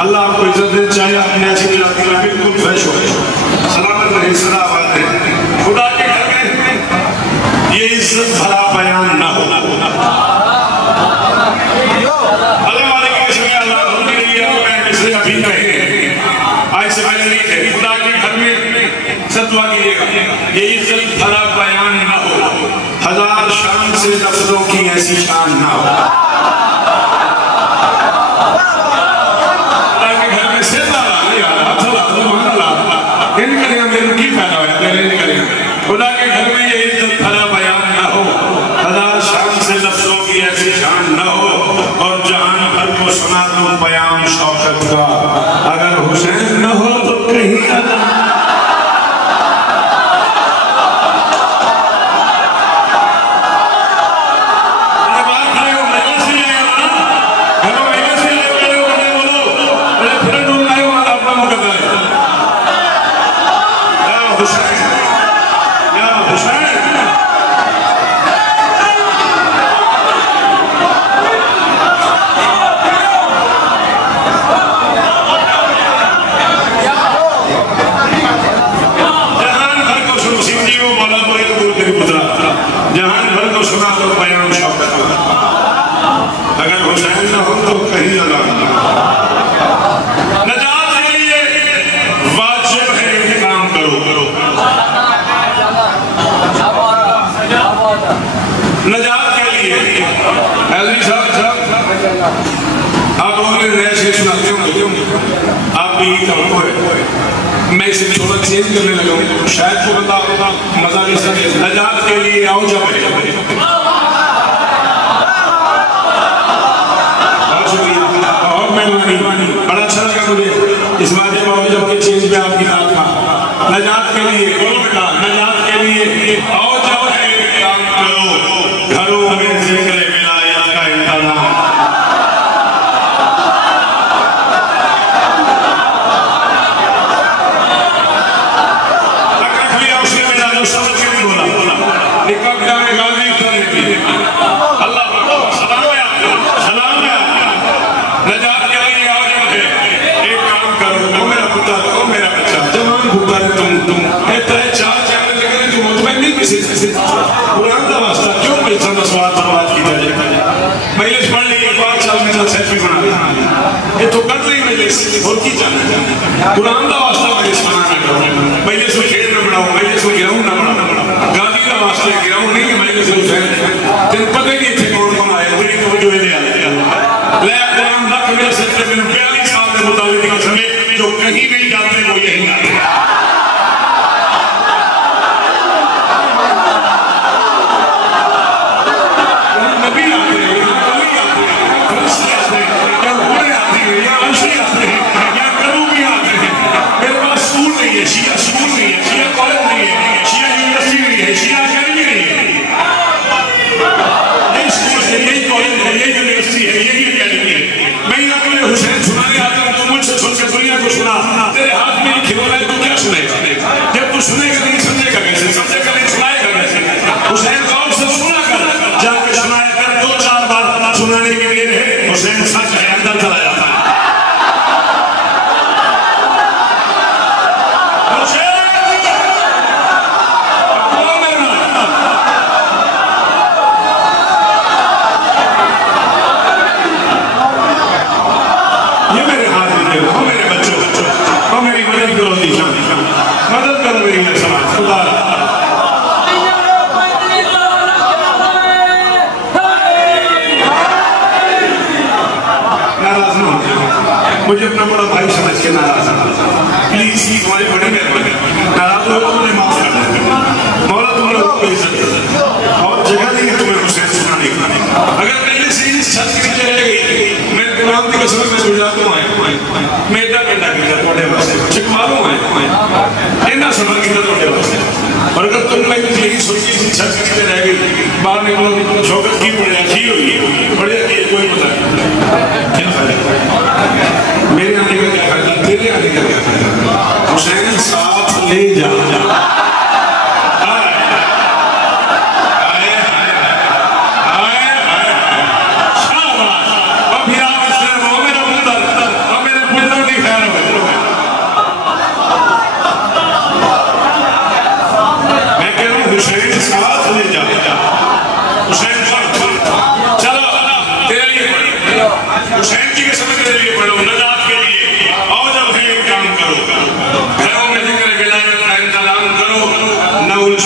अल्लाह आपको इज्जत दे, चाहे अपने ऐसी बिल्कुल फ्रेश हो, सलामत रहे, सदा आबाद रहे। खुदा के घर में कसरत भरा बयान न हो। अल्लाह वाले की इसमें अल्लाह होती रही है, मैं इसलिए अभी कहे आज से पहले नहीं थे, खुदा के घर में सत्वा कीजिएगा, ये इज्जत भरा बयान न हो, हजार शान से लफ्जों की ऐसी शान न हो। खुदा के घर में ये इज्जत भरा बयान न हो, हजार शान से लफ्जों की ऐसी शान न हो, और जहान भर को सुना दो बयान शौकत का, अगर हुसैन न हो तो कहीं मैं इसे थोड़ा चेंज करने लगा हूँ, शायद को बता मजा नहीं सके। नजात के लिए आओ जब और मेहरबानी, बड़ा अच्छा लगा मुझे इस बात में आओ जब के चेंज में आपकी बात था। नजात के लिए बोलो बेटा, नजात के लिए आओ जब काम करो, घरों में जिक्र विलायत का इंतजाम। कुरान का वास्ता मेरे सुना ना करो, पहले से खेल न बनाओ, पहले से गिराऊं ना बनाओ, गांधी का वास्ता गिराऊं नहीं कि पहले से तेन पता ही नहीं थे कौन कौन आए, बड़ी तो जो ले कुरान का मेरे सच्चे में 42 साल के मुताबिक समय जो कहीं नहीं जाते वो यही आते। नबी आते हैं, वली आते हैं, फरिश्ते आते हैं, या घोड़े आते हैं, या अंशी आते हैं, या करूबी आते हैं। मेरे पास स्कूल नहीं है, शिया स्कूल नहीं है, शिया कॉलेज नहीं है, शिया यूनिवर्सिटी नहीं है, शिया अकेडमी नहीं है। यही स्कूल है, यही कॉलेज है, यही यूनिवर्सिटी है, यही अकेडमी है। मैं यहाँ के लिए हुसैन सुनाने आता हूँ, तू मुझसे सुन के दुनिया को सुना, तेरे हाथ में खिलौना है, तू क्या सुनेगा? जब तू सुनेगा नहीं समझेगा कैसे, समझेगा नहीं सुनाएगा कैसे? हुसैन गौर से सुना कर, जाके सुनाया कर, 2-4 बार सुनाने के लिए हुसैन सच है, अंदर चला जाता है। मुझे अपना बड़ा भाई समझ के नाराज प्लीज, तुम्हारी बड़ी मेहरबानी, नाराज हो तो मुझे माफ कर देना। मौला तुम लोगों को इज्जत और जगह देंगे तुम्हें हुसैन सुनाने की। अगर पहले से इस छत के नीचे रह गई, मैं कुरान की कसम में गुजरात में मैं इतना कंडा किया थोड़े वास्ते, चिकमालू है इतना समझ किया थोड़े वास्ते। और अगर तुम मैं यही सोची इस छत के नीचे रह गई, बाहर निकलो शौकत की बढ़िया की हुई बढ़िया की, कोई पता नहीं क्या फायदा, मेरे आने का क्या फायदा, तेरे आने का क्या फायदा। हुसैन साथ ले जा, मैं कह रहा हूँ हुसैन साथ ले जा।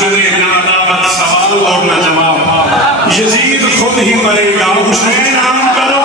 हुसैन ना अदावत सवाल और न जवाब, यजीद खुद ही मरेगा, हुसैन आम करो।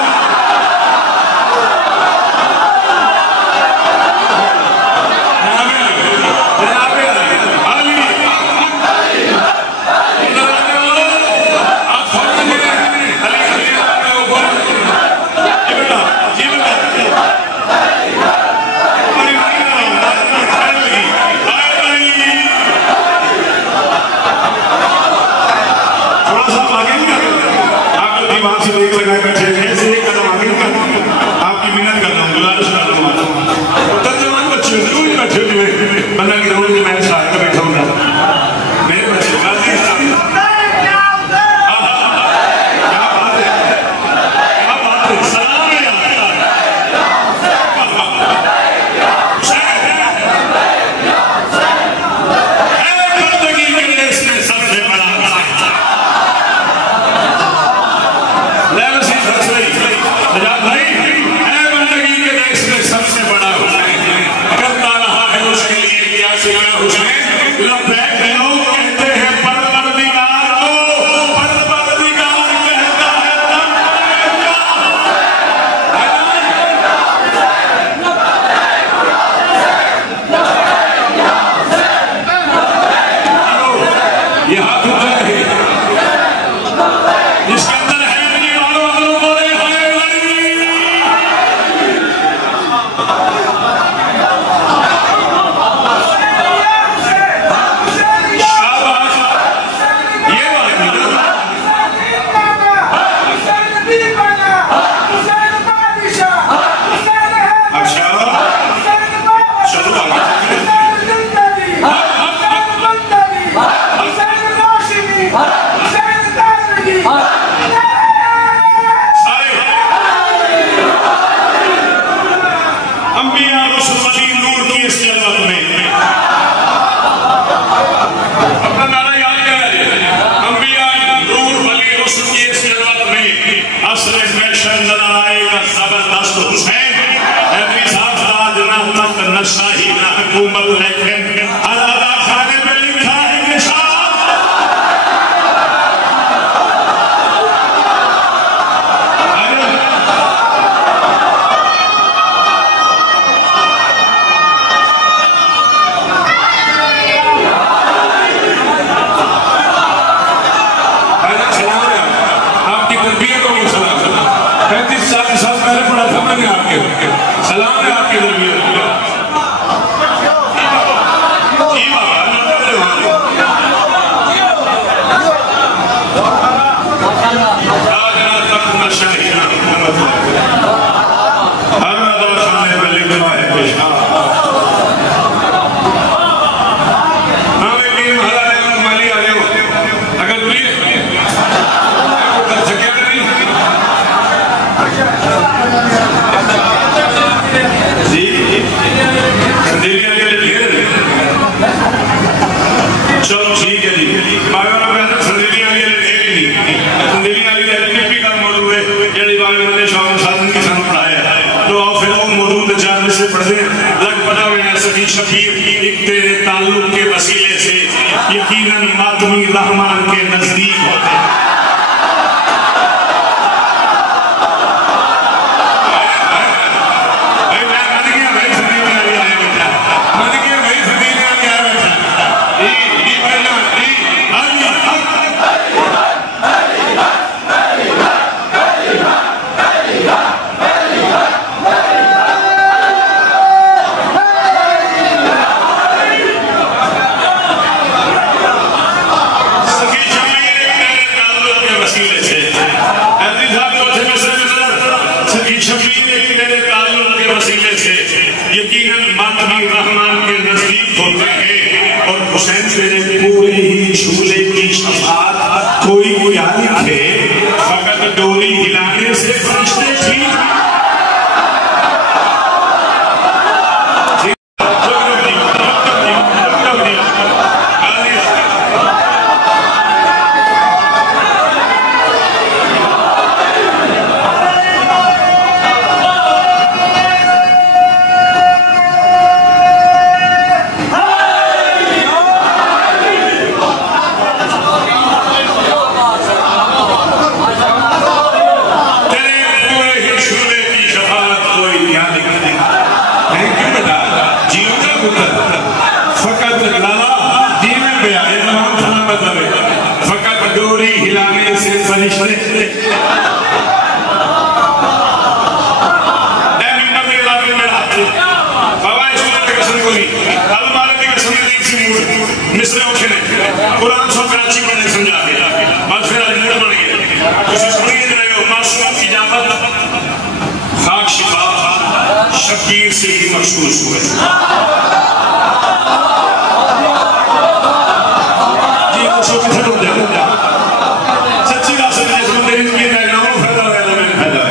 Sakit रिश्ते मिसरे औखे ने कुरान सौ कराची पढ़ने समझा के बस फिर अजमूर बन गया उसे सुनिए रहे हो मासूम की इजाजत खाक शिफा शकीर से ही मखसूस हुए जी कुछ किधर हो जाए सच्ची बात से जिस बंदे ने किया है ना वो फायदा है मैंने फायदा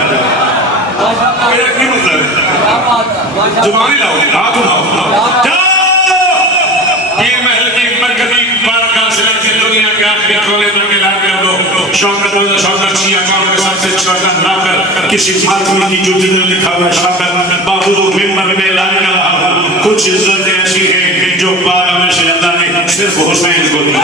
मेरा क्या मतलब है जुबानी लाओ हाथ उठाओ किसी फातमी की जुल्द में लिखा हुआ शाकर बाबू मिंबर में लाने लगा कुछ इज्जत ऐसी है जो 12 में से अल्लाह ने सिर्फ हुसैन को दी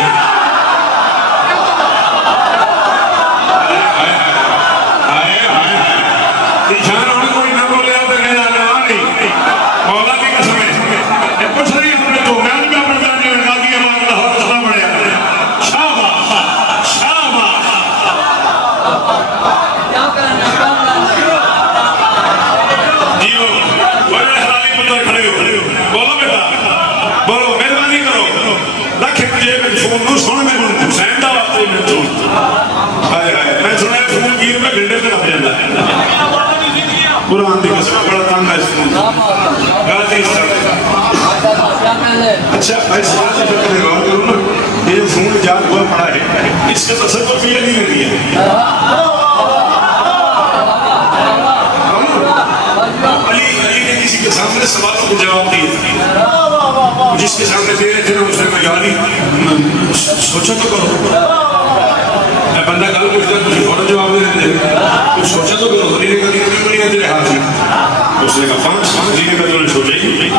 कोई न बोले मौला की कसम है कुछ नहीं हमने तो मैं भी अपने जाने लगा दिया हमारा हौसला बढ़िया कुरान की कसम बड़ा तंग है अच्छा ऐसे गौर करो ना ये फोन जाग हुआ पड़ा है इसका तसव्वुर भी नहीं कर रही है अली ने किसी के सामने सवालों को जवाब दिए जिसके सामने दे रहे थे ना उसने कहा यानी सोचा तो करो बंदा गल पूछता तुझे फौरन जवाब दे देते कुछ सोचा तो करो अली ने कहा कितनी बड़ी है तेरे हाथ में उसने कहा 5 जी ने कहा तूने सोचा ही नहीं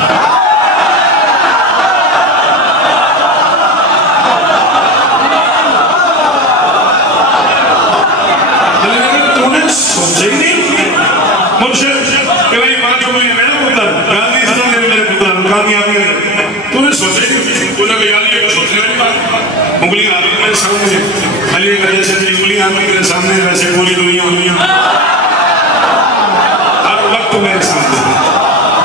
तूने सोचा ही नहीं मुझसे कि भाई बात जो मेरे पुत्र गांधी जी ने मेरे पुत्र कामयाबी तूने सोचा ही नहीं तूने कहा यार ये सोचने वाली बात उंगली आ रही मेरे सामने अली का जैसे उंगली आ रही मेरे सामने वैसे पूरी दुनिया हर वक्त मेरे सामने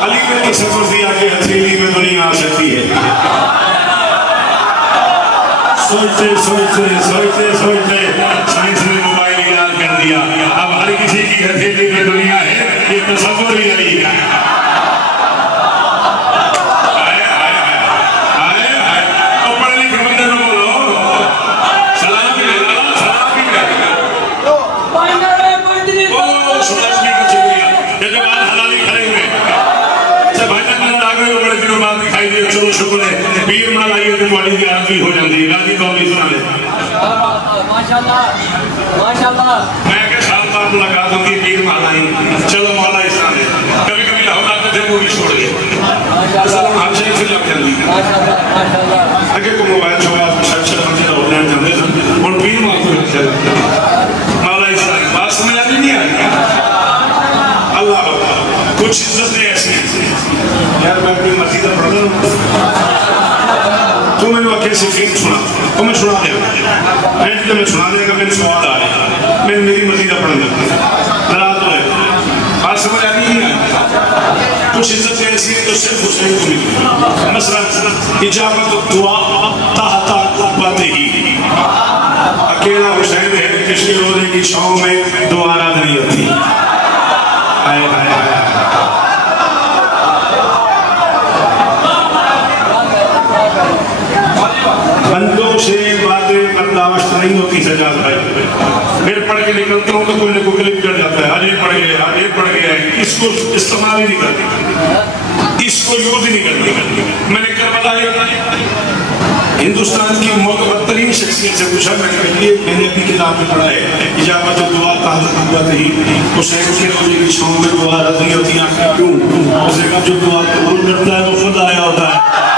अली ने तो सफर दिया कि हथेली में दुनिया आ सकती है सोचते सोचते सोचते सोचते साइंस ने मोबाइल इलाज कर दिया अब हर किसी की हथेली में दुनिया है ये तस्वीर ही अली का चलो शुक्र है पीर माल आई तो तुम्हारी भी आरती हो जाती है गाजी कौली सुना ले माशाल्लाह माशाल्लाह मैं के साथ बात मुलाकात होगी पीर माल आई चलो मौला इस्लाम है कभी कभी लाहौर आते थे वो भी छोड़ गए माशाल्लाह हम से फिर लग जाती माशाल्लाह माशाल्लाह आगे को मोबाइल छोड़ा अच्छा बंदे हो जाने जाते और पीर माल को चल मौला इस्लाम बात समझ आ नहीं आई अल्लाह कुछ इज्जत ऐसी यार मैं अपनी मर्जी का पढ़ता हूँ तू मैंने कैसे फिर सुना तो मैं सुना देगा मैं सुना देगा मेरे सवाल आ रहे मैं मेरी मर्जी का पढ़ना नाराज हो बात समझ आ रही है कुछ इज्जत ऐसी है तो सिर्फ हुसैन को मिली मसलन इजाबत दुआ ताहता कुब्बत ही अकेला हुसैन है किसी रोजे की छांव में दुआ नहीं होती हाय हाय हाय बंदों से बातें बर्दाश्त नहीं होती सजा भाई फिर पढ़ के निकलता हूँ तो कोई ना कोई क्लिप कर जाता है आज ये पढ़ गया इसको इस्तेमाल ही नहीं करते इसको यूज ही नहीं करते मैंने करबला हिंदुस्तान की मोतबरतरीन शख्सियत से पूछा मैंने अपनी किताब में पढ़ा है इजाबत दुआ ताहत ही हुसैन के रोजे की छांव में दुआ नहीं होती क्यों उसने कहा जो दुआ कबूल करता है वो खुद आया होता है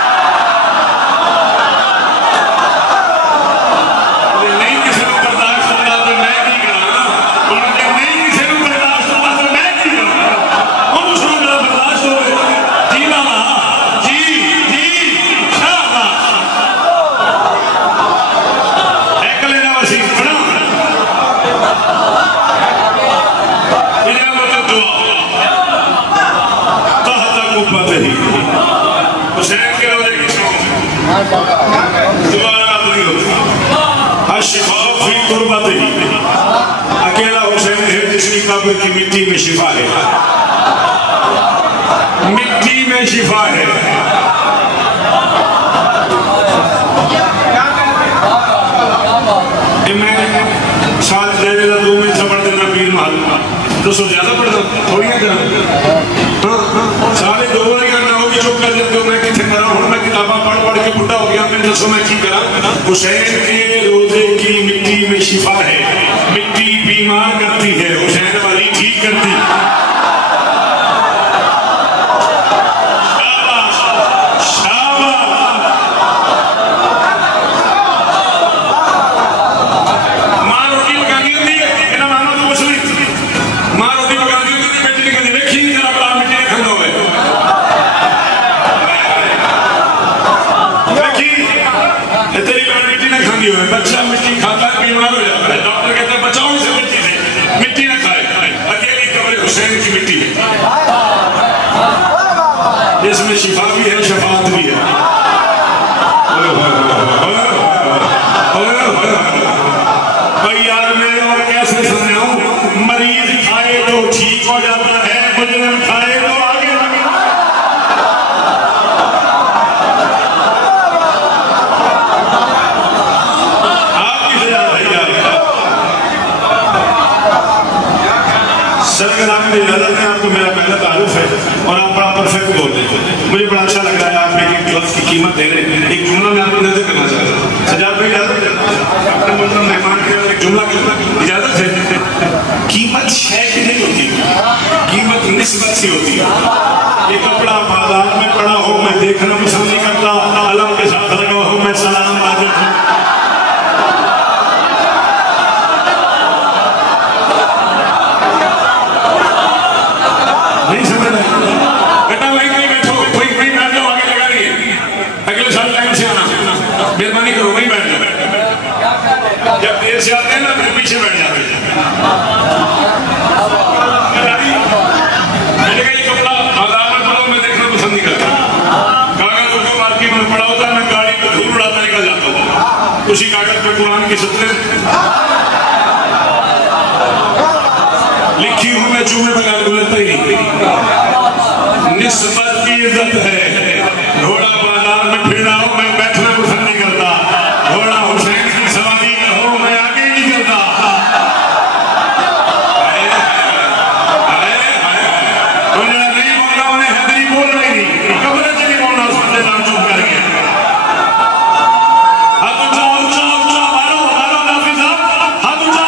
अकेला हुसैन है जिसकी कब्र की मिट्टी में शिफा है, मिट्टी में शिफा है। मैं साल दो में पढ़ देना पीर महल तो सो ज्यादा पढ़ना थोड़ी सारे दो बारी करना होगी चुप कर देते हो। मैं कितने मरा हूं, मैं किताबा पढ़ पढ़ के बुढ़ा हो गया, मैं दसो मैं की करा। हुसैन के रोजे की मिट्टी में शिफा है, मिट्टी बीमार करती है, हुसैन वाली ठीक करती है। बच्चा मिट्टी खाता है बीमार हो जाता है, डॉक्टर कहते हैं बचाओ इसे मिट्टी से, मिट्टी ना खाए। अकेली कब्र हुसैन की मिट्टी है जिसमें शिफा भी है, शफात भी है। भाई यार मैं और कैसे समझाऊं, मरीज खाए तो ठीक हो जाता है, मुजरिम खाए तो आगे आपको मेरा पहला तारुफ है और आप बड़ा परफेक्ट बोलते हैं। मुझे बड़ा अच्छा लग रहा है आप एक लफ्ज की कीमत दे रहे हैं। एक जुमला मैं आपको नजर करना चाहता हूँ। सजाद भाई अपने मतलब मेहमान के एक जुमला इजाजत है। कीमत है कि नहीं होती, कीमत निस्बत से होती है। ये कपड़ा बाजार में पड़ा हो मैं देखना पसंद नहीं करता, अलम के साथ लगा हो मैं सलाम बाजू नहीं समझ रहे। बेटा वहीं कहीं बैठो, वहीं बैठ जाओ, आगे लगा रही है। अगले साल टाइम से आना, मेहरबानी करो, वहीं बैठ जाओ। जब देर से आते हैं ना फिर पीछे बैठ जाते हैं। मैंने कहा ये कपड़ा बाजार में पड़ा मैं देखना पसंद नहीं करता। कागज को मार्केट में पड़ा होता है, मैं गाड़ी पे धूल उड़ाता निकल जाता हूँ। उसी कागज पे कुरान की सतरें लिखी हूं मैं, चूमे बगैर गुजरता ही नहीं। निस्बत की इज्जत है। घोड़ा बाजार में फिरना हो मैं बैठना पसंद नहीं करता, घोड़ा हुसैन की सवारी में हो मैं आगे नहीं करता। नहीं बोलना उन्हें हैदरी बोल रही नहीं, कब्र से नहीं बोलना, उसके नाम चुप करके हाथ ऊंचा ऊंचा ऊंचा मारो मारो नाफी साहब, हाथ ऊंचा।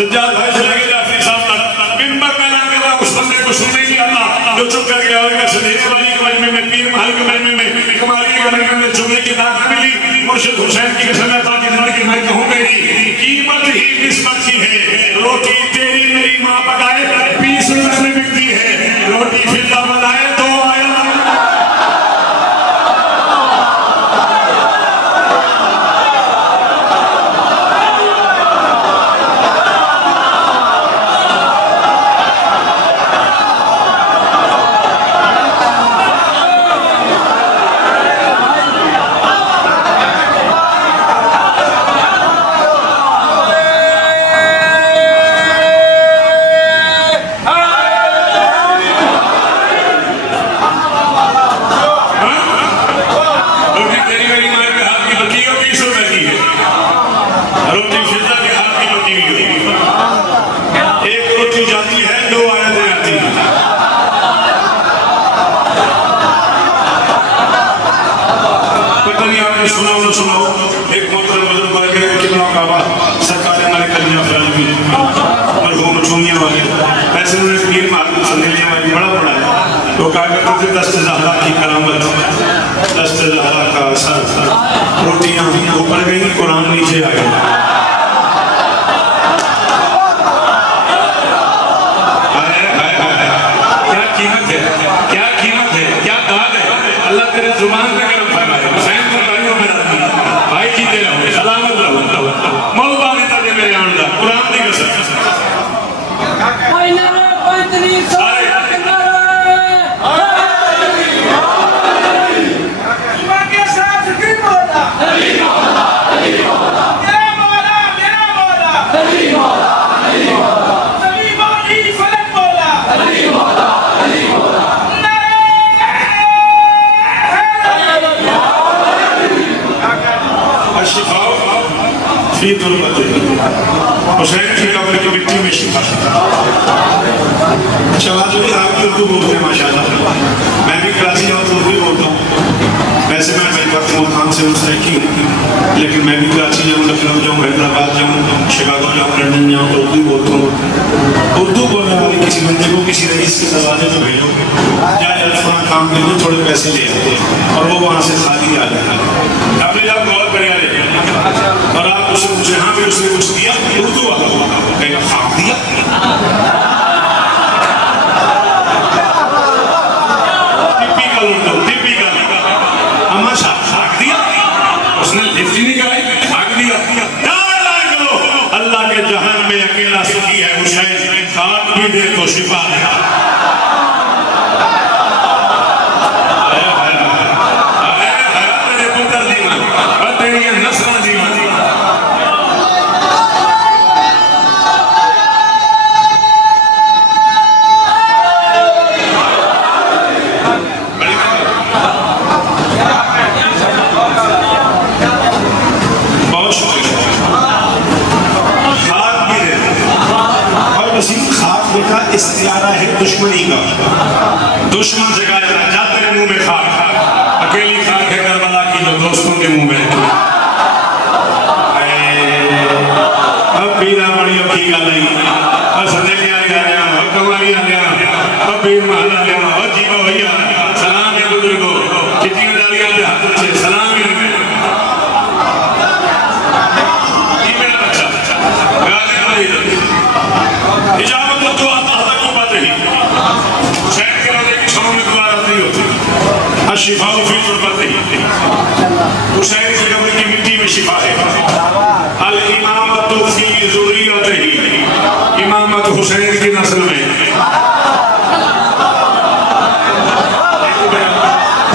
सज्जाद भाई चले गए जाफरी साहब तक, मिंबर में ना कर रहा उस बंदे को सुनने नहीं आता जो चुप करके आएगा। सदीर वाली के मजमे में, पीर महल के मजमे में, कमाली के मजमे में जुमले की दाद मिली। मुर्शिद हुसैन की कसम है ताकि जिंदगी मैं कहूँ मेरी कीमत ही निस्बत की है। रोटी तेरी मेरी माँ पकाए 20 रुपए में बिकती है, रोटी फिल्ला बनाए तो आया। सुनाओ एक मोहतरम बुजुर्ग मर गए कि सरकार हमारे कलिया फराजी मरहूम चूमिया वाले ऐसे उन्होंने पीर मालूम संदेलिया वाली बड़ा पढ़ाया। तो कहा करते थे दस्त ज़हरा की करामत, दस्त ज़हरा का असर, रोटियां ऊपर गई कुरान नीचे आ गया। क्या कीमत है, क्या कीमत है, क्या दाद है। अल्लाह तेरे जुबान पे करम फरमाए। हुसैन को भाई की दे रहा हूँ, सलामत रहो। मौत बात है मेरे आंदा फी तुर्बत हुसैन की कब्र की मिट्टी में शिफा। शवाद भी आपकी उर्दू बोलते हैं माशाल्लाह। मैं भी कराची जाऊँ तो उर्दू बोलता हूँ। वैसे मैं खान से मुस्तैकी हूँ, लेकिन मैं भी कराची जाऊँ, लखनऊ जाऊँ, हैदराबाद जाऊँ, शिकागो जाऊँ, लंदन जाऊँ तो उर्दू बोलता हूँ। उर्दू बोलने वाले किसी बंदे को किसी रईस के दरवाजे पर भेजो, या अल्फान काम के लिए थोड़े पैसे ले आते और वो वहाँ से खाली आ जाता है। आपने जब गौर करे और आप उसे जहाँ भी उसने कुछ दिया उर्दू वाला कहीं खाक दिया, टिपिकल उर्दू, टिपिकल हमेशा खाक दिया, उसने लिफ्ट नहीं कराई, खाक दिया। अल्लाह के जहान में अकेला सुखी है हुसैन, खाक भी दे तो शिफा है। इस्तियारा है दुश्मनी का, दुश्मन से कहा जा तेरे मुंह में खाक, अकेली खाक है करबला की जो दोस्तों के मुंह में। अब पीरा बड़ी की गल नहीं, अब सदे के आ गया, अब कमाली आ गया, अब पीर महल आ गया, अब जीवा भैया सलाम है बुजुर्गो, कितनी डालियां पे हाथ से सलाम है। ये मेरा बच्चा गाने वाली इजाजत तो शिफा फी तुर्बत हुसैन की कब्र की मिट्टी में शिफा है। अल इमामत फी ज़ुर्रियतिही, इमामत हुसैन की नस्ल में।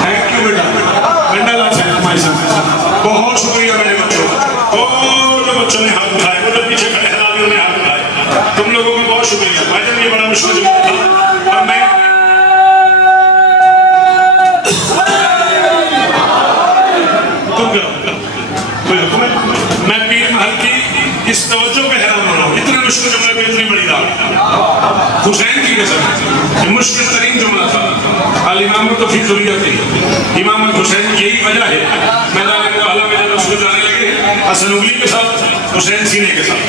थैंक यू बेटा, मंडला से हमारे साथ बहुत शुक्रिया मेरे बच्चों। और जो बच्चों ने हाथ उठाए, वो जो पीछे खड़े हलालियों ने हाथ उठाए, तुम लोगों को बहुत शुक्रिया। भाईजान ये बड़ा मुश्किल था और मैं पीर महल की इस तवज्जो पे हैरान हो रहा हूँ। इतने मुश्किल जुमले पे इतनी बड़ी बात हुसैन की कसम, ये मुश्किल तरीन जुमला था। अल इमामत फी ज़ुर्रियतिही, इमामत हुसैन यही वजह है। मैदान करबला में जब रसूल जाने लगे हसन उंगली के साथ, हुसैन सीने के साथ।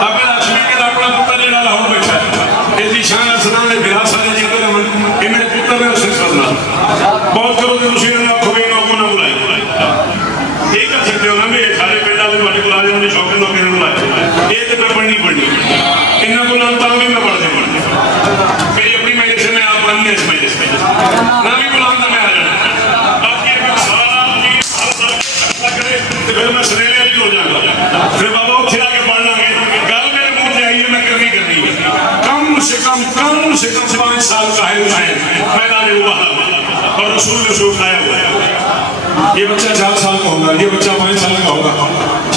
अब मेरा अश्मीर के दापड़ा पुत्र ने डाला हो बैठा है, इतनी शान असना ने बिहार साले जी को मेरे पुत्र ने उसे सदना बहुत करो तो उसी ने आपको भी नौको ना बुलाई एक कर सकते हो ना भी सारे पेड़ा भी बड़े बुला जाओ नहीं शौकीन नौके ने बुलाए एक तो मैं पढ़नी इन्ना को नाम ताम भी मैं पढ़ते मेरी अपनी मेडिसिन में आप बनने इस मेडिसिन ना भी बुलाता मैं आ जाना आपकी एक सारा करे तो फिर मैं सनेले भी हो जाऊंगा फिर बाबा उठे आके पढ़ लांगे गल मेरे मुंह से आई है मैं करनी कम से कम 5 साल का है मैदान और रसूल ने उसे उठाया हुआ है। ये बच्चा 4 साल का होगा, ये बच्चा 5 साल का होगा।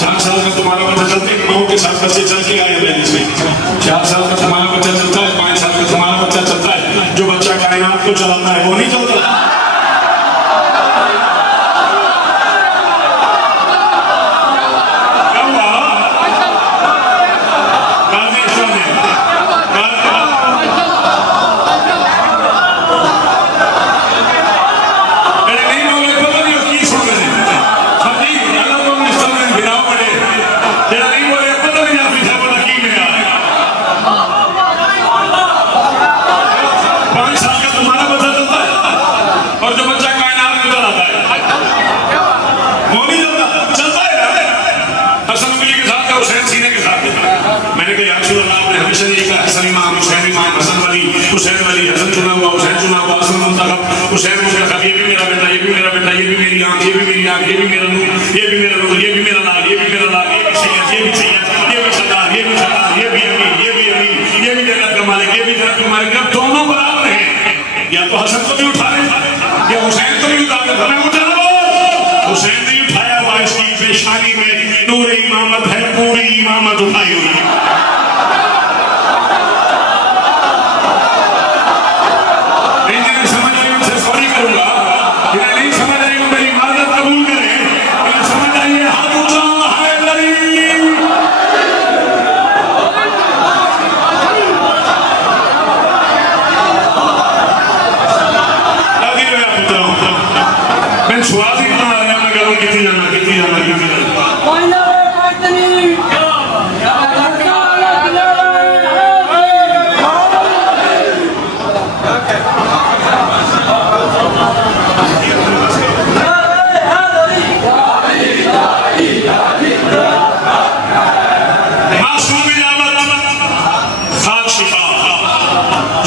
4 साल का तुम्हारा बच्चा चलते माओ के साथ बच्चे चल के आए हैं। 4 साल का तुम्हारा बच्चा चलता है, 5 साल का तुम्हारा बच्चा चलता है। जो बच्चा कायनात को चलाता है वो नहीं चलता। हुसैन मुस्तफा ये भी मेरा बेटा, ये भी मेरा बेटा, ये भी मेरी आंख, ये भी मेरी आंख, ये भी मेरा नूर, ये भी मेरा नूर, ये भी मेरा लाल, ये भी मेरा लाल, ये भी सैयद, ये भी सैयद, ये भी सरदार, ये भी सरदार, ये भी अमीर, ये भी अमीर, ये भी जन्नत का मालिक, ये भी जन्नत का मालिक। जब दोनों बराबर हैं, या तो हसन को भी उठा रहे या हुसैन को भी उठा रहे, हमें उठा लो। हुसैन ने उठाया हुआ, इसकी पेशानी में नूर इमामत है, पूरी इमामत उठाई हुई है।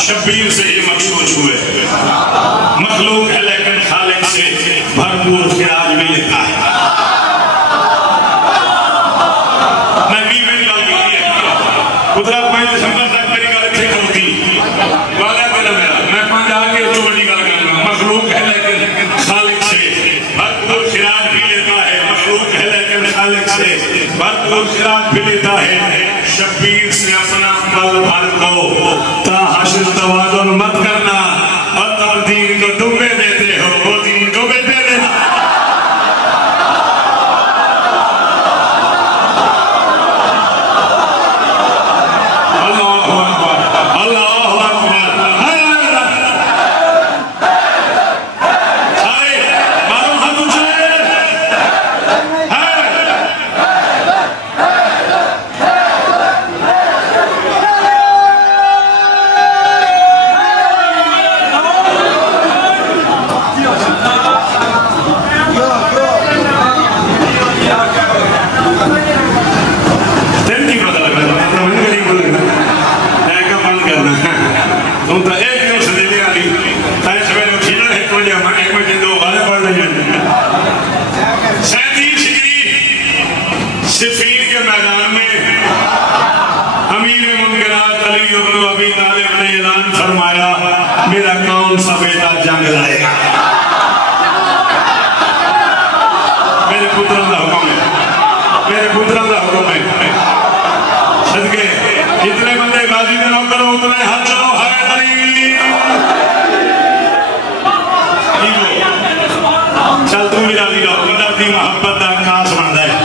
शब्बीर से ही मखसूस हुए। मखलूक है लेकिन खालिक से भरपूर खिराज भी लेता है। मैं वीवें गल की कुदरत 5 दिसंबर तक मेरी गल इतने खड़ोती वाला दिन मेरा मैं 5 आके उस बड़ी गल करना। मखलूक है लेकिन खालिक से भरपूर खिराज भी लेता है। मखलूक है लेकिन खालिक से भरपूर खिराज भी लेता है। शब्बीर से अपना बल भर दो ता हासिल तवाज़ुन मत करना और तुम दीन को डूबे देते हो, वो दीन को बेटे देना। अल्लाहु अकबर, अल्लाहु अकबर। सारे मारो हाथ ऊंचे। सिफीन के मैदान में अमीर मुनकरात अली इब्न अबी तालिब ने ऐलान फरमाया, मेरा कौन सा बेटा जंग लड़ेगा। मेरे पुत्रों का हुक्म है, मेरे पुत्रों का हुक्म है। सदके जितने बंदे गाजी के नौकर हो उतने हाथ चलो। चल तू भी राजी रहो। कुदरत की मोहब्बत का खास बनता है।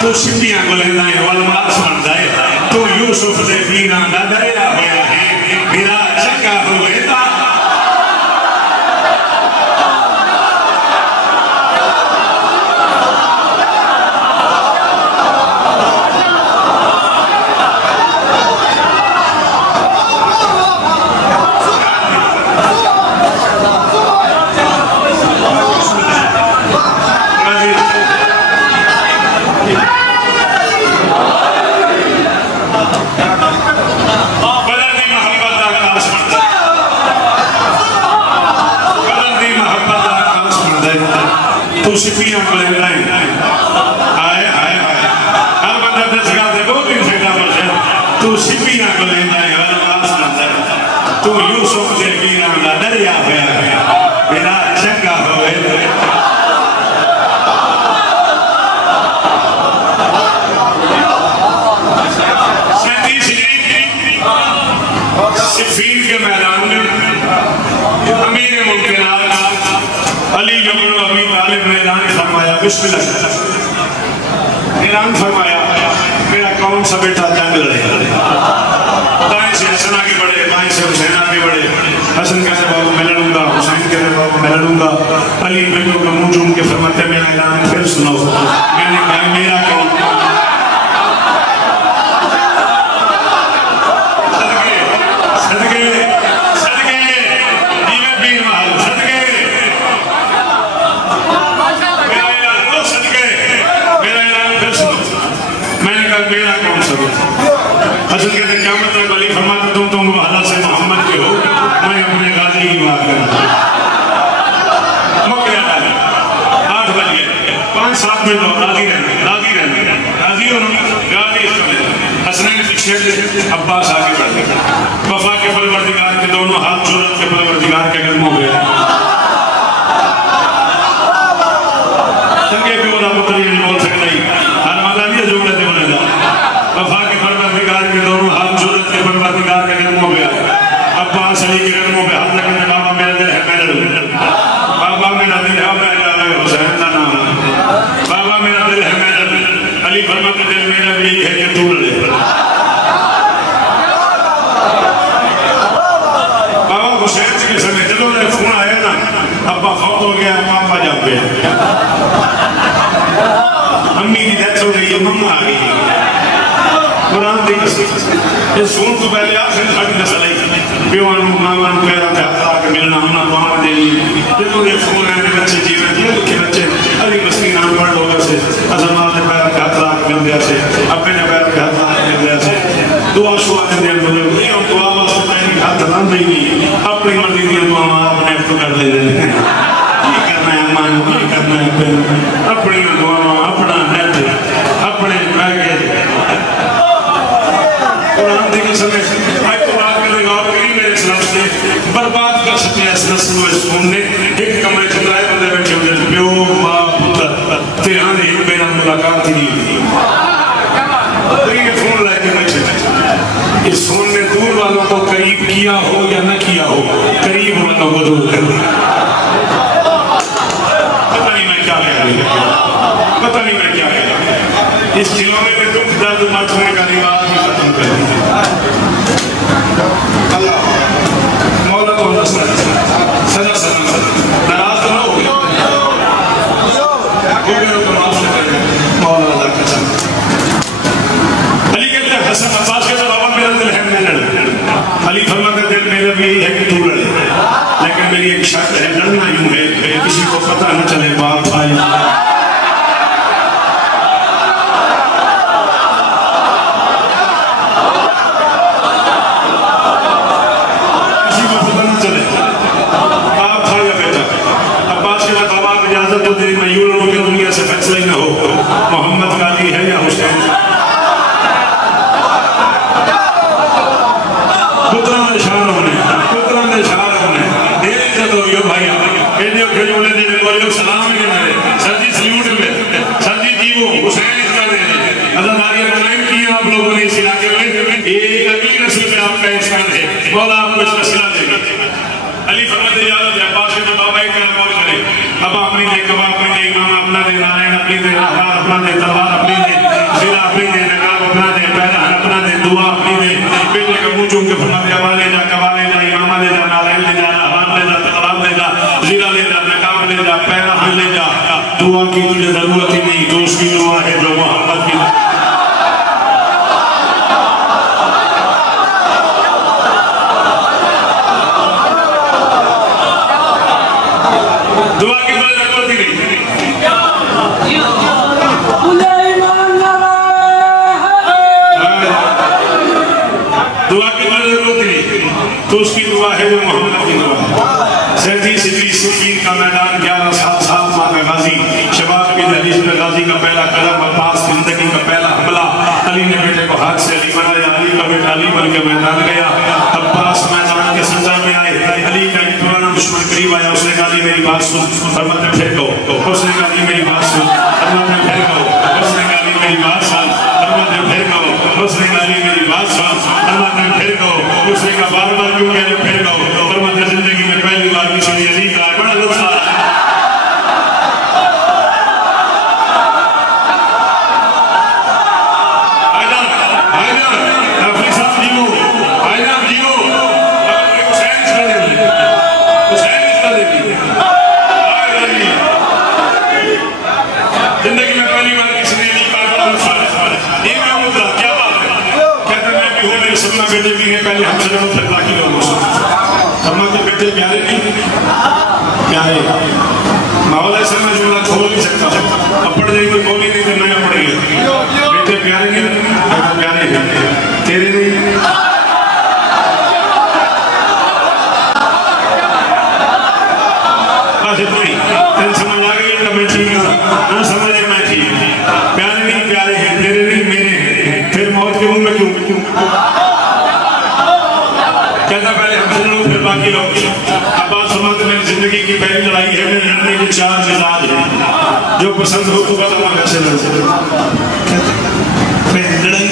तू सिद्धियां को लेना है, वलमास बनता है। तू यूसुफ से दीना दा डरिया होया है, मेरा चंगा होएगा। तू सिपियां को लेना है। आए आए हर बंदा 10 गाल से 2 दिन से कर। तू सिपियां को लेना है, वलमास बनता है। तू यूसुफ से दीना दा डरिया होया है, मेरा चंगा होएगा। सिफीन के मैदान में अमीर मुनकरात अली इब्न अबी तालिब ने ऐलान फरमाया, बिस्मिल्लाह ऐलान फरमाया, मेरा कौन सा बेटा जंग लड़ेगा। दाएं से हसन आगे बढ़े, बाएं से हुसैन आगे बढ़े। हसन कहते बाबू मैं लड़ूंगा, हुसैन कहते बाबू मैं लड़ूंगा। अली बिल्कुल का मुंह झूम के फरमाते मेरा ऐलान फिर सुनो। मैंने कहा मेरा कौन हसन कहते क्या मतलब। अली फरमाते तुम वहादा से मोहम्मद के हो, मैं अपने गाजी की बात कर रहा हूँ। 8 बज गए, 5-7 मिनट और राजी रहने राजी हो गाजी इसको। हसनैन पीछे अब्बास आगे बढ़ गए। वफा के परवरदिगार के दोनों हाथ सूरत के परवरदिगार के कदमों में संगे भी बोला पुत्र ये नहीं बोल सकता ही हर माला नहीं जो कहते बोले जा। वफा के परवरदिगार के दोनों हाथ सूरत के परवरदिगार के कदमों पे अब्बास अली के कदमों पे हाथ रखने बाबा मेरा दिल है मैं लड़ूं। बाबा मेरा दिल है मैं लड़ूं। हुसैन का नाम बाबा मेरा दिल है मैं लड़ूं। अली फरमाते दिल मेरा भी यही है कि तू लड़े। बाबा हुसैन के समय चलो फोन आया ना, अब्बा फौत हो गया, पापा जब गया, अम्मी की डेथ हो गई, मम्मा आ गई। कुरान इस फोन को पहले आखिर साड़ी नस्ल आई प्योन मामा पैरा पे आके मिलना होना दुआ देनी। देखो ये फोन है बच्चे जीवन दिए लिखे बच्चे अली मस्ती नाम पढ़ लोग से से अपने पैर पे हाथ मारते से दुआ शुआ देंगे दुआ वास्ते हाथ लाते ही नहीं अपनी मर्जी की दुआ अपने आप कर लेते हैं करना है मन की करना है अपनी दुआ अपना नेट अपने बैगे कुरान की कसम है आज तो बात करने गौर करी मेरे इस्लाम से बर्बाद कर सकते हैं इस नस्ल को इस कौम ने एक कमरे च त्राए बंदे बैठे होते प्यो मां पुत्र ते आंदे एक बेना मुलाकात ही नहीं हुई ये फोन लेके बैठे इस फोन ने दूर वालों को करीब किया हो या न किया हो करीब वालों को दूर कर दिया पता नहीं मैं क्या कह रही पता नहीं मैं क्या कह रही इस खिलौने में दुख दर्द मचने का रिवाज ही खत्म कर दिया अल्लाह मौला को सजा सजा नाराज तो ना हो गया तो माफ कर मौला अल्लाह का कसम अली कहते हैं हसन अब्बास के बाबा मेरा दिल है मैं लड़ अली फरमाते दिल मेरा भी यही है कि तू लड़े लेकिन मेरी एक शर्त है लड़ना यूं है किसी को पता न चले बात आई मोहम्मद गाली है या हुसैन पुत्रा निशान होने देर से तो यो भाई एडियो खेलने दे बोलो सलाम के मेरे सर जी सल्यूट में सर जी जीवो हुसैन का दे अल्लाह नारी क्लेम किया आप लोगों ने इस इलाके में एक अगली नस्ल में आपका इंसान है मौला आपको इस नस्ल देगा अली फरमाते या अब्बास के बाबा एक कौन करे अब अपनी दे कबा अपनी दे इमाम अपना दे नारायण अपनी दे आहार अपना दे तलवार अपनी दे सिरा अपनी दे नकाब अपना दे पैरा अपना दे दुआ अपनी दे बेटे का मुंह चूम के फरमाते अबा ले जा कबा ले जा इमाम ले जा नारायण ले जा आहार ले जा तलवार ले जा सिरा ले जा नकाब ले जा पैरा ले जा दुआ की तुझे जरूरत ही नहीं दोस्त की दुआ है जो मोहम्मद की दुआ की कोई जरूरत ही नहीं दुआ की कोई जरूरत ही नहीं तो उसकी दुआ है जो मोहम्मद की दुआ है सैदी सिद्दीक सुफीन का मैदान 11 साल माँ का गाजी शबाब की दहलीज में गाजी का पहला कदम अब्बास जिंदगी का पहला हमला अली ने बेटे को हाथ से अली बनाया अली का बेटा अली बन के मैदान गया अब्बास मैदान के सजा में आए अली का एक पुराना दुश्मन करीब आया उसने कहा मेरी बात सुन फरमाते फिर कहो उसने कहा मेरी बात सुन फरमाते फिर कहो उसने कहा मेरी बात सुन फरमाते फिर कहो उसने कहा मेरी बात सुन फरमाते फिर कहो उसने कहा बार बार क्यों कह रहे फिर कहो फरमाते जिंदगी में पहली बार किसी ने अली का बड़ा लुत्फ आया जिंदगी में पहली बार किसी ने नहीं कहा बड़ा लुत्फ आया ये मैं मुद्दा क्या बात है कहते मैं भी हूँ मेरे सपना बेटे भी हैं पहले हमसे लोग फिर बाकी लोगों से सपना के बेटे प्यारे नहीं प्यारे मौला से मैं जुमला खोल नहीं सकता अब पढ़ जाएगी तो बोली नहीं तो नया पढ़ेगी बेटे प्यारे नहीं प्यारे हैं तेरे नहीं समझ आ गई तो मैं ठीक हूँ ना समझ मैं ठीक प्यारे नहीं प्यारे हैं तेरे नहीं मेरे हैं फिर मौत के मुंह में क्यों कहता पहले हमसे लोग फिर बाकी लोग अब्बास फरमाते मेरी जिंदगी की पहली लड़ाई है मेरे लड़ने के 4 मिजाज हैं जो पसंद हो तो बता मैं कैसे लड़ सकता लड़ाई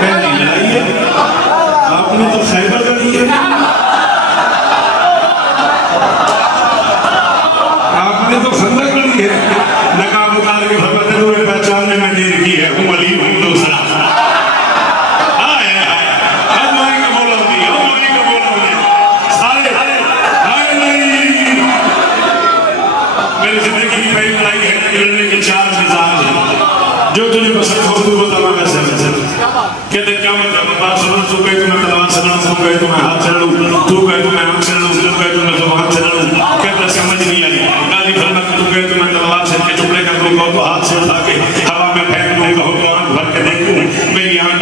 पहली लड़ाई है आपने तो खैबर लड़ी है आपने तो खंदक लड़ी है नकाब उतार के फरमाते हुए पहचानने में देर की है हूँ अली हूँ दूसरा मेरी जिंदगी की पहली लड़ाई है लड़ने के 4 मिजाज हैं जो तुझे पसंद हो तू बता मैं कैसे कहते क्या मतलब बात सुनो तू कहे तो मैं तलवार से लड़ूं तू कहे तो मैं हाथ से लड़ूं तू कहे तो मैं आंख से लड़ूं तू कहे तो मैं जुबान से लड़ूं कहता समझ नहीं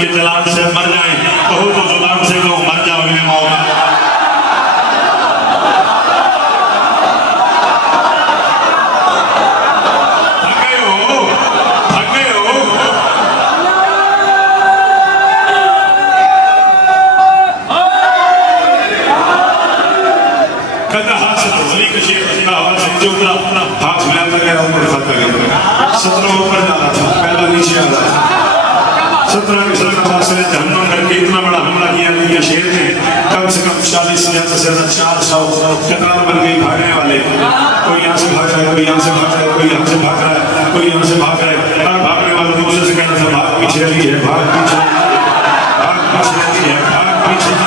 के जलाल से मर जाए, कहो तो जुबान से कहो मर जाओ इन्हें मौका। हाथ मिलाता गया ऊपर खाता गया, 17 ऊपर जा रहा था, पहला नीचे आ रहा था। 17 के 17 फासले जहन्नुम करके इतना बड़ा हमला किया दुनिया शहर में, कम से कम 40 से ज्यादा 400 कतार बन गई भागने वाले। कोई यहाँ से भाग रहा है, कोई यहाँ से भाग रहा है, कोई यहाँ से भाग रहा है, कोई यहाँ से भाग रहा है। हर भागने वाले दूसरे से कहना था भाग पीछे रही है, भाग पीछे, भाग पीछे रही है, भाग पीछे।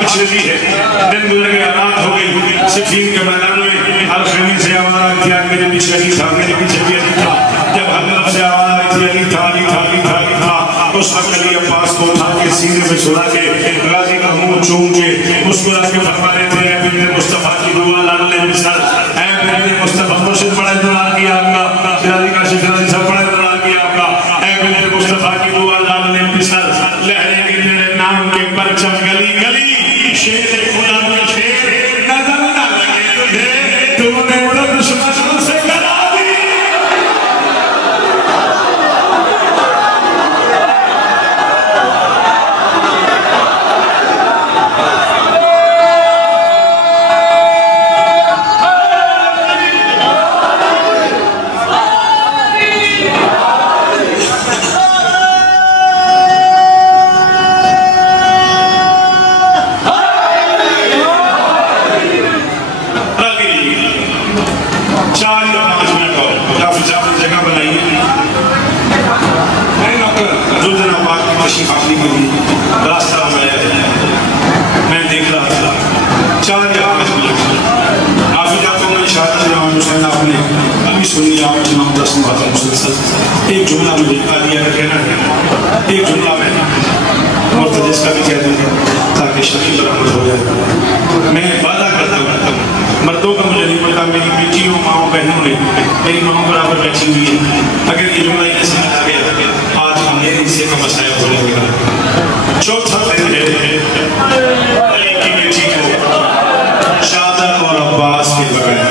पिछले है दिन गुजर गया, रात हो गई। सिफीन के मैदान में हर खेमे से आवाज आई थी, मेरे पीछे अली था, मेरे पीछे भी अली था। जब हर तरफ से आवाज आई थी अली था, अली था, अली था, अली था, उस वक्त अली अब्बास को उठा के सीने में सुला के गाजी का मुंह चूम के मुस्कुरा के फरमा रहे थे, मेरे मुस्तफा की दुआ लाडले मिसल, ऐ मेरे मुस्तफा मुर्शिद बड़ा इंतजार किया आपका, गाजी का शिफराजी सब बड़ा इंतजार किया आपका, ऐ मेरे मुस्तफा की दुआ लाडले मिसल, लहरे के तेरे नाम के परचम गली गली, शेर खुदा का शेर नजर न लगे तुझे, तूने तो दुश्मन से करा दी। रास्ता मैं देख रहा था 4 या 5 मिनट हाफिजा को मैं इशारा किया, हुसैन आपने अभी सुनी आप इमाम 10 बातें मुसलसल एक जुमला मुझे बता दिया है, कहना है एक जुमला में मुर्तज़ा का भी कह दूँगा ताकि शकील बराबर हो जाए। मैं वादा करता हूँ मर्दों का मुझे नहीं पता, मेरी बेटियों माओ बहनों ने मेरी माओ बराबर बैठी हुई है, अगर ये जुमला इन्हें समझ आ गया आज मेरे हिस्से का मसाया हो जाएगा। चौथा दिन है अली की बेटी को शादत और अब्बास के बगैर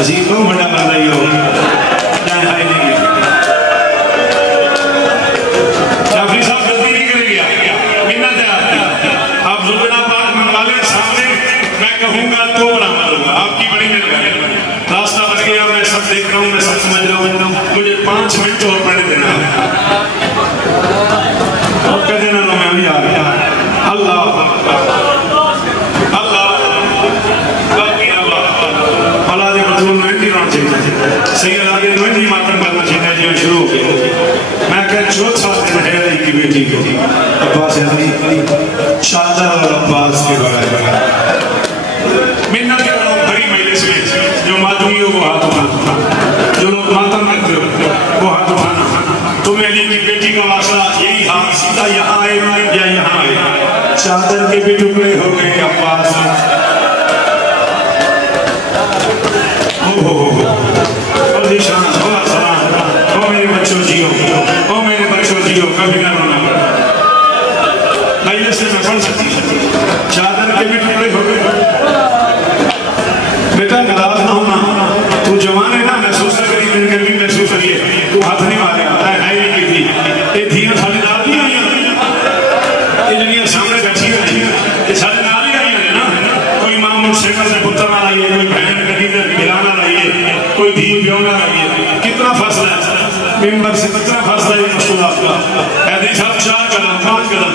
अजीबों बड़ा बन रही हो जाफरी साहब गलती नहीं करेंगे, मिन्नत है आप जुबना पाक मंगवाले सामने, मैं कहूँगा तो बराबर होगा, आपकी बड़ी मेहरबानी। रास्ता बन गया, मैं सब देख रहा हूँ, मैं सब समझ रहा हूँ, मुझे 5 मिनट और पढ़ने देना और कह देना ना मैं अभी आ गया। अल्लाह अल्लाह औलाद रसूल में भी रहना चाहिए, सही औलाद में भी मातम करना चाहिए जो शुरू हो गया। मैं कह चौथा दिन है अली की बेटी को अब्बास अली शादा और अब्बास के बगैर मिन्नत करो बड़ी मजलिस में, जो मातमी हो वो हाथ उठाना, जो लोग मातम करते हो वो हाथ उठाना। तुम्हें अली की बेटी का वास्ता यही हाथ सीधा यहाँ आए या यहाँ आए, चादर के भी टुकड़े हो गए अब्बास। ओ मेरे बच्चों जियो, ओ मेरे बच्चों जियो, कभी ना रोना पड़ा। से मैं पढ़ सकती चादर के भी टुकड़े हो गए। बेटा नाराज ना होना, तू जवान है ना, महसूस कर रही है, गर्मी महसूस करिए, तू हाथ नहीं मारे आता है नहीं की थी ये धीरे साढ़े नाल नहीं आई, ये जनिया सामने बैठी है ये साढ़े नाल ही आई है ना। कोई मां मुझसे से पुत्र ना आई है, कोई बहन कभी गिरा ना आई है, कोई धी ब्यों ना आई है, कितना फासला है मेंबर से, कितना फासला है रसूल आपका। ऐसे साहब 4 कदम 5 कदम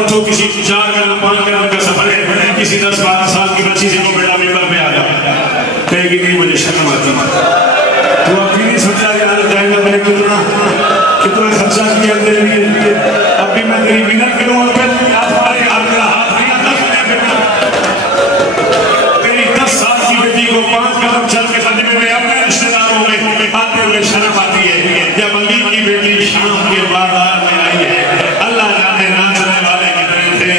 उठो, किसी 4 कदम 5 कदम का सफर है, किसी 10-12 साल की बच्ची से को बेटा मेंबर पे आ गया कहेगी नहीं मुझे शर्म आती, तो अभी नहीं सोचा यार जाएगा मैंने कितना खर्चा किया तेरे लिए, अभी मैं तेरी मिन्नत करूँ और फिर मेरा हाथ नहीं आता तेरी 10 साल की बेटी को 5 कदम चल के खदमे में अपने रिश्तेदारों में आते हुए शर्म आती है। जब अली की बेटी शाम के बाजार में आई है, अल्लाह जाने नाचने वाले कितने थे,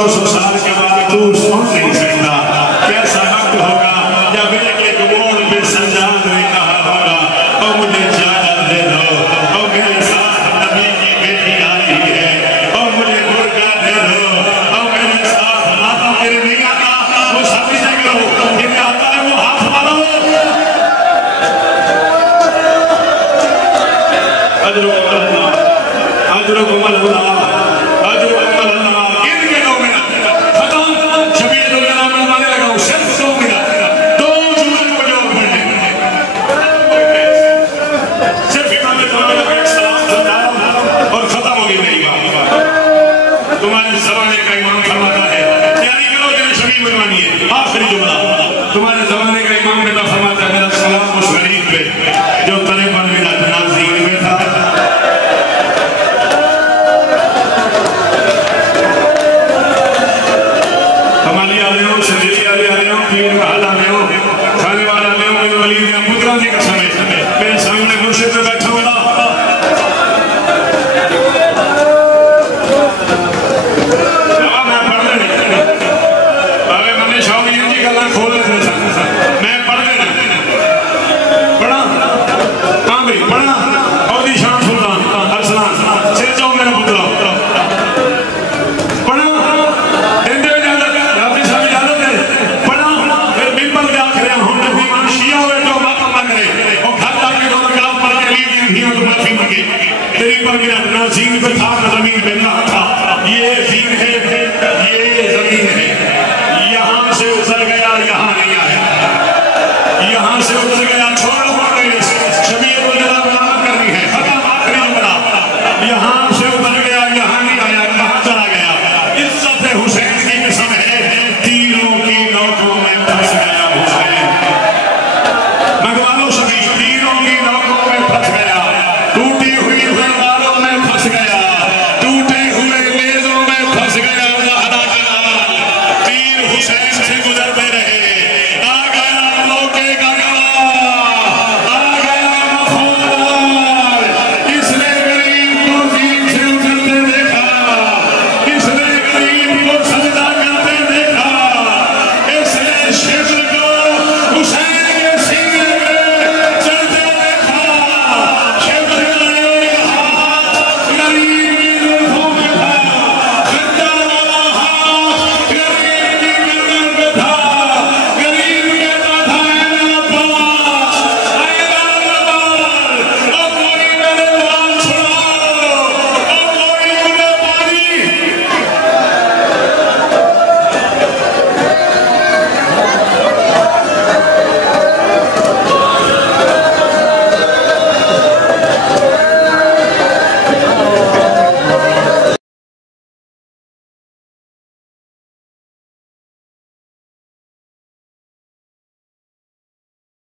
1400 साल के बाद तू सुन नहीं सकता, कैसा वक्त होगा जब एक मोड़ में संजान ने कहा होगा और मुझे इजाजत दे दो और मेरे साथ नबी की बेटी आई है और मुझे मुर्गा दे दो और मेरे साथ आता मेरे नहीं आता वो सभी जगह जिन्हें आता है वो हाथ मारो। अजरो तुम्हारे जमाने का इमाम बेटा फरमाता है मेरा सलाम उस गरीब पे जो तले पर मेरा नाज़ीन में था। हमारी आले हो, शरीरी आले हो, पीर वाला आले हो, खाने वाला आले हो, मेरे वली ने पुत्रा जी का समय मेरे सामने मुर्शिद पे बैठा हुआ खोल मैं पढ़ लेना पढ़ा हाँ भाई पढ़ा और शान सुल्तान अरसलान सिर जाओ मेरा पुत्रा पढ़ा राती साहब इजाजत है पढ़ा फिर मिंबर पे आखिर हम नबी मान शिया हुए तो माफी मांग रहे और घर जाके दो कलाम पढ़ के ली थी तो माफी मांगी तेरी पर मेरा नाज़ीन पे था जमीन पे ना था ये दीन है ये जमीन है यहाँ से उतर गया यहाँ नहीं आया यहाँ से उतर गया छोड़ो शबीर को जरा बयान करनी है खत्म आखिरी जुमला यहाँ से उतर गया यहाँ नहीं आया कहाँ चला गया इज्जत हुसैन